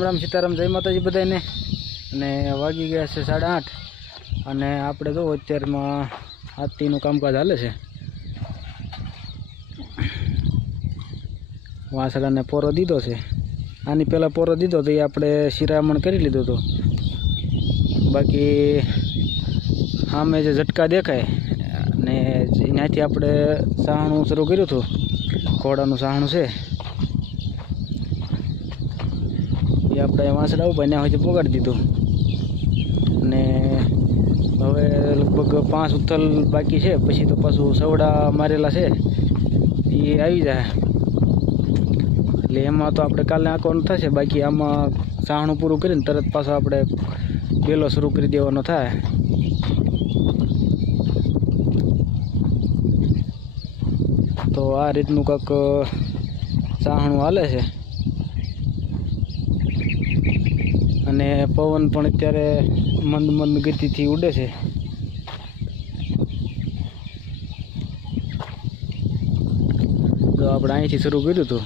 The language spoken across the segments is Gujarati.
રામ રામ સીતારામ જય માતાજી બધાને। અને વાગી ગયા છે 8:30 અને આપણે જો અત્યારમાં હાથીનું કામકાજ હાલે છે। વાસળાને પોરો દીધો છે। આની પહેલાં પોરો દીધો તો એ આપણે શિરામણ કરી લીધો હતો। બાકી સામે જે ઝટકા દેખાય ને ત્યાંથી આપણે સહાણું શરૂ કર્યું હતું। ઘોડાનું સહાણું છે એ આપણે વાસળા ઉપર ત્યાં સુધી પોગાડી દીધું અને હવે લગભગ 5 ઉથલ બાકી છે। પછી તો પાછું સવડા મારેલા છે એ આવી જાય એટલે એમાં તો આપણે કાલે આંકવાનું થશે। બાકી આમાં સહાણું પૂરું કરીને તરત પાછો આપણે બેલો શરૂ કરી દેવાનો થાય। તો આ રીતનું કાંક સહાણું હાલે છે અને પવન પણ અત્યારે મંદ મંદ ગતિથી ઉડે છે। તો આપણે અહીંથી શરૂ કર્યું હતું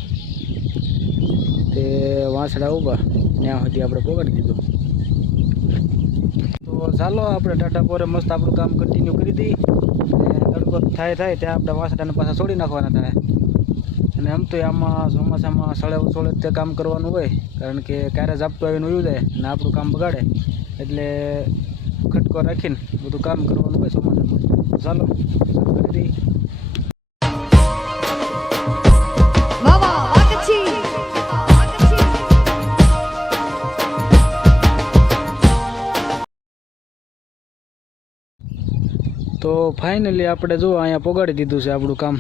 તે વાંસળા ઊભા ત્યાં સુધી આપણે પકડી દીધું। તો ચાલો આપણે ટાટા પોરે મસ્ત આપણું કામ કન્ટિન્યુ કરી દઈએ અને તડકો થાય ત્યાં આપણે વાંસળાને પાછા છોડી નાખવાના થાય। અને આમ તો આમાં ચોમાસામાં સળે તે કામ કરવાનું હોય કારણ કે ક્યારે ઝાપટું આવીને ઉયું જાય ને આપણું કામ બગાડે એટલે ખટકો રાખીને બધું કામ કરવાનું હોય ચોમાસામાં। ચાલો કરી દઈએ। તો ફાઇનલી આપણે જો અહીંયા પોગાડી દીધું છે આપણું કામ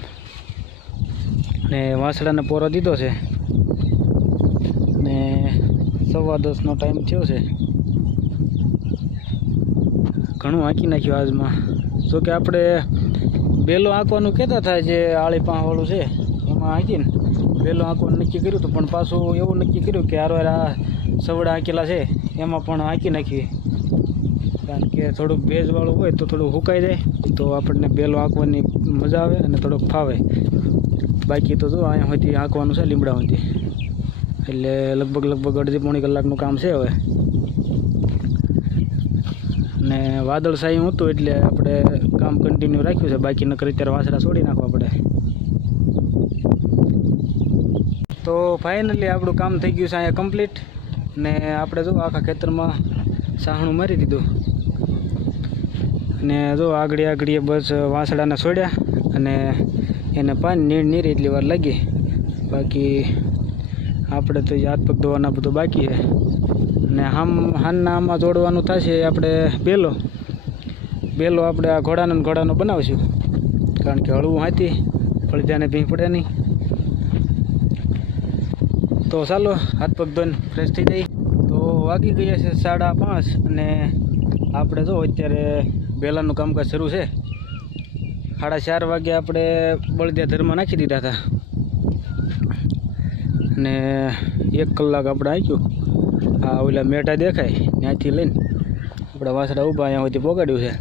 ને વાસળાને પોરો દીધો છે ને 10:15નો ટાઈમ થયો છે। ઘણું આંકી નાખ્યું આજમાં। જો કે આપણે બેલો આંકવાનું કહેતા થાય જે આળી પાંવાળું છે એમાં આંકીને બેલો આંકવાનું નક્કી કર્યું હતું પણ પાછું એવું નક્કી કર્યું કે હારો આ સવડા આંકેલા છે એમાં પણ આંકી નાખીએ કારણ કે થોડુંક ભેજવાળું હોય તો થોડું સુકાઈ જાય તો આપણને બેલો આંકવાની મજા આવે અને થોડુંક ફાવે। બાકી તો જો અહીંયા સુધી આંકવાનું છે લીમડા સુધી એટલે લગભગ 1.5-2 કલાકનું કામ છે હવે। ને વાદળછાયું હતું એટલે આપણે કામ કન્ટિન્યુ રાખ્યું છે। બાકી નકર અત્યારે વાસળા છોડી નાખવા પડે। તો ફાઇનલી આપણું કામ થઈ ગયું છે અહીંયા કમ્પ્લીટ ને આપણે જો આખા ખેતરમાં સહાણું મારી દીધું ને જો આગળ બસ વાસળાને છોડ્યા અને એને પાણી નીર એટલી વાર લાગી। બાકી આપણે તો હાથ પગ ધોવાના બધું બાકી છે અને હાનના આમાં જોડવાનું થશે આપણે બેલો આપણે આ ઘોડાનો બનાવશું કારણ કે હળવું હાથી ફળજાને ભીં પડે નહીં। તો ચાલો હાથ પગ ધોઈને ફ્રેશ થઈ જાય। તો વાગી ગયા છે 5:30 અને આપણે જો અત્યારે બેલાનું કામકાજ શરૂ છે। 4:30 વાગે આપણે બળદિયા ધરમાં નાખી દીધા હતા અને 1 કલાક આપણે આંક્યું। આ ઓલા મેઢા દેખાય ત્યાંથી લઈને આપણા વાસળા ઊભા અહીંયા સુધી પોગાડ્યું છે।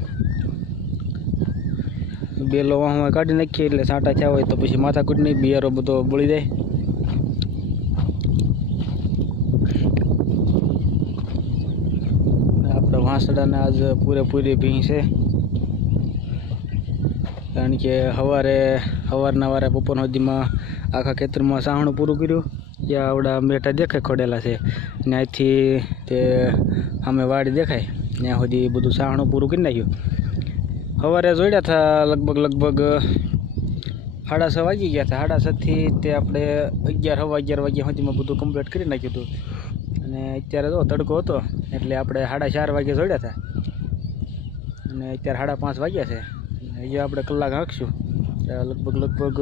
બેલો વાહમાં કાઢી નાખીએ એટલે સાંટા થયા હોય તો પછી માથાકૂટ નહીં બિયારો બધો બળી જાય। આપણા વાસળાને આજ પૂરેપૂરી ભીં છે કારણ કે સવારના વારે બપોર સુધીમાં આખા ખેતરમાં સહાણું પૂરું કર્યું। ત્યાં આવડા મેઠા દેખાય ખોડેલા છે ત્યાંથી તે સામે વાડી દેખાય ત્યાં સુધી બધું સહાણું પૂરું કરી નાખ્યું। સવારે જોડ્યા હતા લગભગ 6:30 વાગી ગયા હતા। 6:30થી તે આપણે 11 વાગ્યા સુધીમાં બધું કમ્પ્લીટ કરી નાખ્યું હતું અને અત્યારે તો તડકો હતો એટલે આપણે 4:30 વાગે જોડ્યા હતા અને અત્યારે 5:30 વાગ્યા છે। હજી આપણે કલાક હાંકશું લગભગ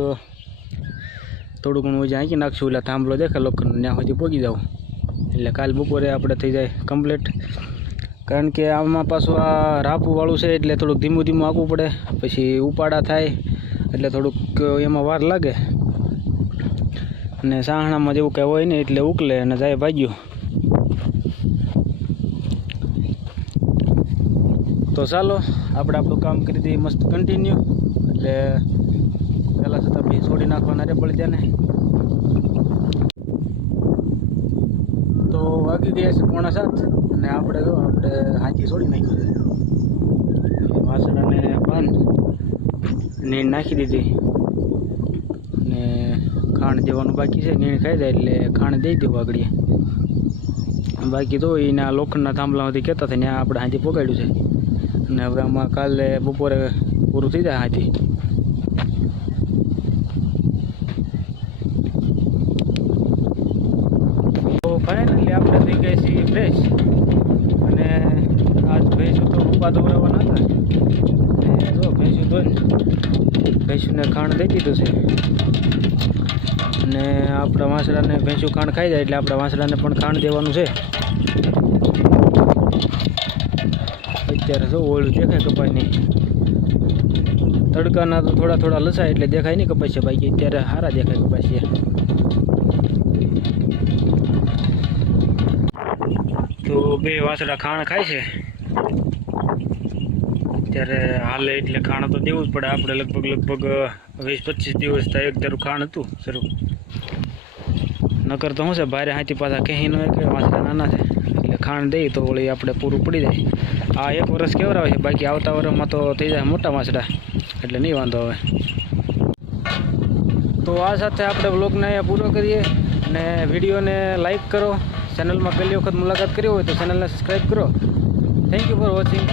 થોડું ઘણું હજી હાંકી નાખશું એટલે થાંભલો દેખાય લોકોને ત્યાં સુધી પહોંચી જાવ એટલે કાલ બપોરે આપણે થઈ જાય કમ્પ્લીટ। કારણ કે આમાં પાછું આ રાપુવાળું છે એટલે થોડુંક ધીમું હાંકવું પડે પછી ઉપાડા થાય એટલે થોડુંક એમાં વાર લાગે અને સહાણામાં જેવું કાંઈ હોય નહીં એટલે ઉકલે અને જાય ભાગ્યું। તો ચાલો આપણે આપણું કામ કરી દઈએ મસ્ત કન્ટિન્યુ એટલે પહેલાં છતાં પછી છોડી નાખવાના રે બળદિયાને। તો વાગી ગયા છે 6:45 અને આપણે હાંચી છોડી નાખ્યું છે વાસણાને પાન નીણ નાખી દીધી ને ખાંડ દેવાનું બાકી છે નીણ ખાઈ જાય એટલે ખાંડ દઈ દેવું આગળ બાકી તો એના લોખંડના થાંભલામાંથી કહેતા હતા ત્યાં આપણે હાંચી પગાડ્યું છે અને હવે આમાં કાલે બપોરે પૂરું થઈ જાય હાંચી તો ફાઇનલી આપણે થઈ ગયા છીએ ફ્રેશ અને આજ ભેંસું તો ઉપા દોરાવાના હતા અને જો ભેંસું ધોઈને ભેંસુને ખાંડ દઈ દીધું છે અને આપણા વાંસડાને ભેંસું ખાંડ ખાઈ જાય એટલે આપણા વાંસડાને પણ ખાંડ દેવાનું છે અત્યારે જો ઓળું દેખાય કપાસની તડકાના તો થોડા લસાય એટલે દેખાય નહીં કપાસિયા બાકી અત્યારે સારા દેખાય કપાસિયા તો બે વાંસડા ખાણ ખાય છે ત્યારે હાલે એટલે ખાણ તો દેવું જ પડે આપણે લગભગ 20-25 દિવસ તો એક ધારું ખાણ હતું શરૂ નકર તો શું છે ભારે હાથી પાછા કહી ન કે વાંસડા નાના છે એટલે ખાણ દઈ તો વળી આપણે પૂરું પડી જાય આ 1 વર્ષ કેવરાવે છે બાકી આવતા વર્ષમાં તો થઈ જાય મોટા વાંસડા એટલે નહીં વાંધો આવે તો આ સાથે આપણે વ્લોગને અહીંયા પૂરો કરીએ અને વિડીયોને લાઈક કરો ચેનલમાં પહેલી વખત મુલાકાત કરી હોય તો ચેનલને સબસ્ક્રાઈબ કરો થેન્ક યુ ફોર વોચિંગ